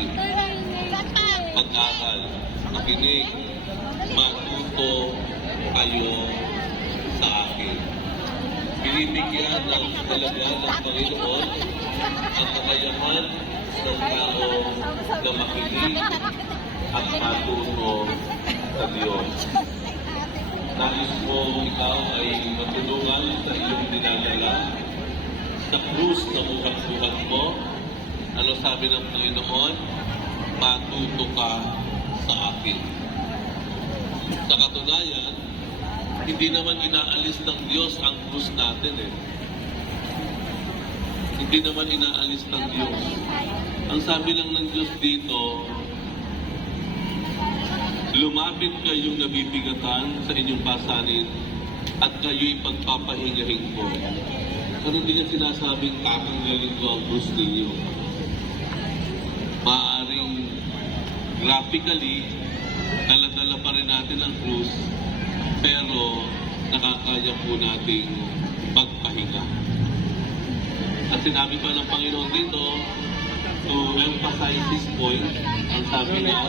akin. Mag-aral, makinig, matuto kayo sa akin. Binibigyan ng talaga ng Panginoon ang kakayahan ng tao na makinig at matuto sa Diyos. Nais mo ikaw ay matulungan sa iyong dinadala sa krus na buhat-buhat mo. Ano sabi ng Panginoon? Matuto ka sa akin. Sa katunayan, hindi naman inaalis ng Diyos ang krus natin eh. Hindi naman inaalis ng Diyos. Ang sabi lang ng Diyos dito, lumapit kayong nabibigatan sa inyong pasanin at kayo'y pagpapahingahin ko. Pero hindi niya sinasabing tatanggalin ko ang krus ninyo. Maaring graphically, dala-dala pa rin natin ang krus, pero nakakaya po nating pagpahinga. At sinabi pa ng Panginoon dito, to emphasize this point, ang sabi niya,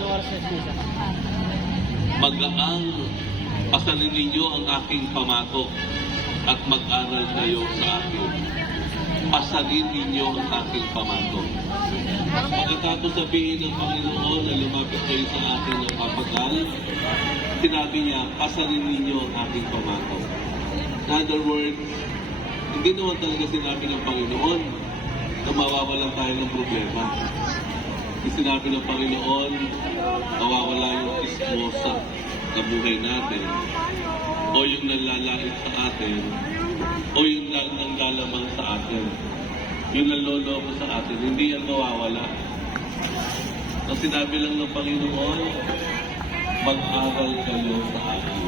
magaang pasanin ninyo ang aking pamatok at mag-aral kayo sa akin. Pasanin ninyo ang aking pamatok. Pagkatapos sabihin ng Panginoon na lumapit kayo sa akin ng papagal, sinabi niya, pasanin ninyo ang aking pamatok. In other words, hindi naman talaga sinabi ng Panginoon na mawawalan tayo ng problema. Sinabi ng Panginoon, mawawala yung ismosa sa buhay natin, o yung nanlalait sa atin, o yung nanglalamang sa atin, yung nanloloko sa atin, hindi yan mawawala. Ang sinabi lang ng Panginoon, mag-aral kayo sa akin.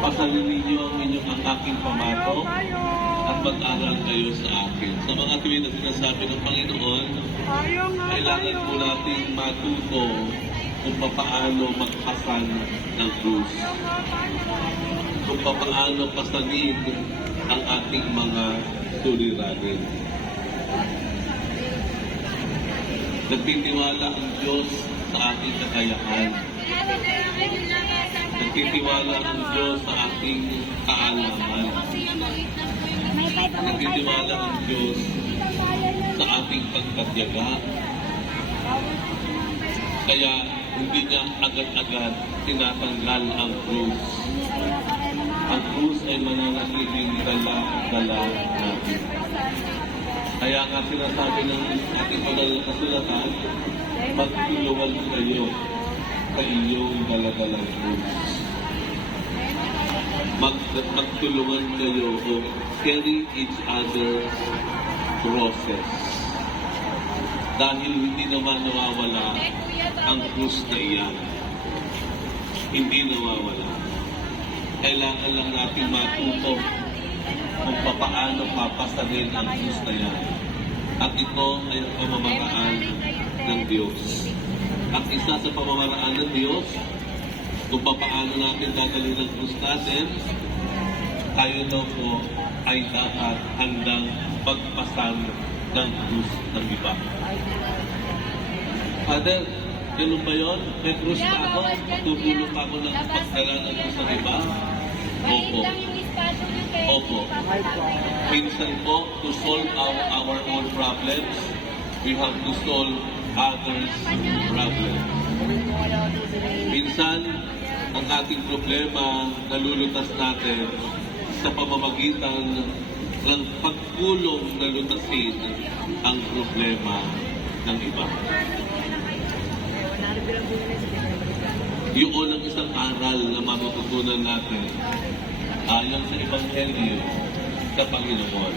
Pasanin ninyo ang aking pamatok at mag-aral kayo sa akin. Sa mga tuwing na sinasabi ng Panginoon, kailangan po nating matuto kung paano magpasan ng krus. Kung paano pasanin ang ating mga suliranin. Nagtitiwala ang Diyos sa ating kakayahan. Nagtitiwala ang Diyos sa ating kaalaman. Nagtitiwala ang Diyos sa ating pagkatyaga. Kaya hindi niya agad-agad tinatanggal ang krus. Ang krus ay mananatiling dala-dala natin. Kaya nga sinasabi ng ating banal na kasulatan, magtulungan kayo sa inyong dala-dalang krus. Magtulungan kayo o carry each other's crosses. Dahil hindi naman nawawala ang krus na iyan. Hindi nawawala. Kailangan lang natin matuto kung paano papasanin ang krus na iyan. At ito ay ang pamamaraan ng Diyos. At isa sa pamamaraan ng Diyos, kung paano natin dadalhin ang krus natin, tayo daw po ay dapat handang pagpasan ng krus ng iba. Father, ganun ba yun? May krus na ako? Tutulong ako ng pagdala ng krus ng iba? Opo. Opo. Minsan po, to solve our own problems, we have to solve others' problems. Minsan, ang ating problema nalulutas natin sa pamamagitan ng pagkulong na lutasin ang problema ng iba. Yun ang isang aral na matututunan natin ayon sa Ebanghelyo sa Panginoon.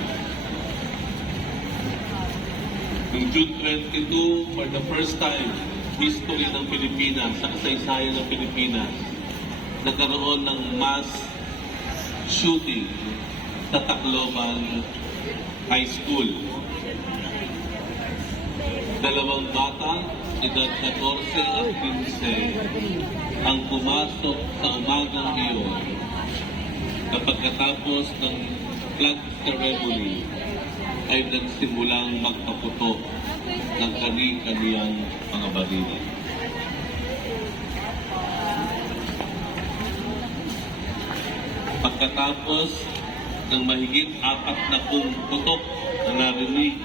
Noong June 22, for the first time, history ng Pilipinas, sa kasaysayan ng Pilipinas, nagkaroon ng mass shooting sa Tacloban High School. Dalawang bata, edad 14 at 15, ang pumasok sa umagang iyon na pagkatapos ng flag ceremony ay nagsimulang magpaputok ng kani-kaniyang mga barili. Pagkatapos ng mahigit 40 putok na narinig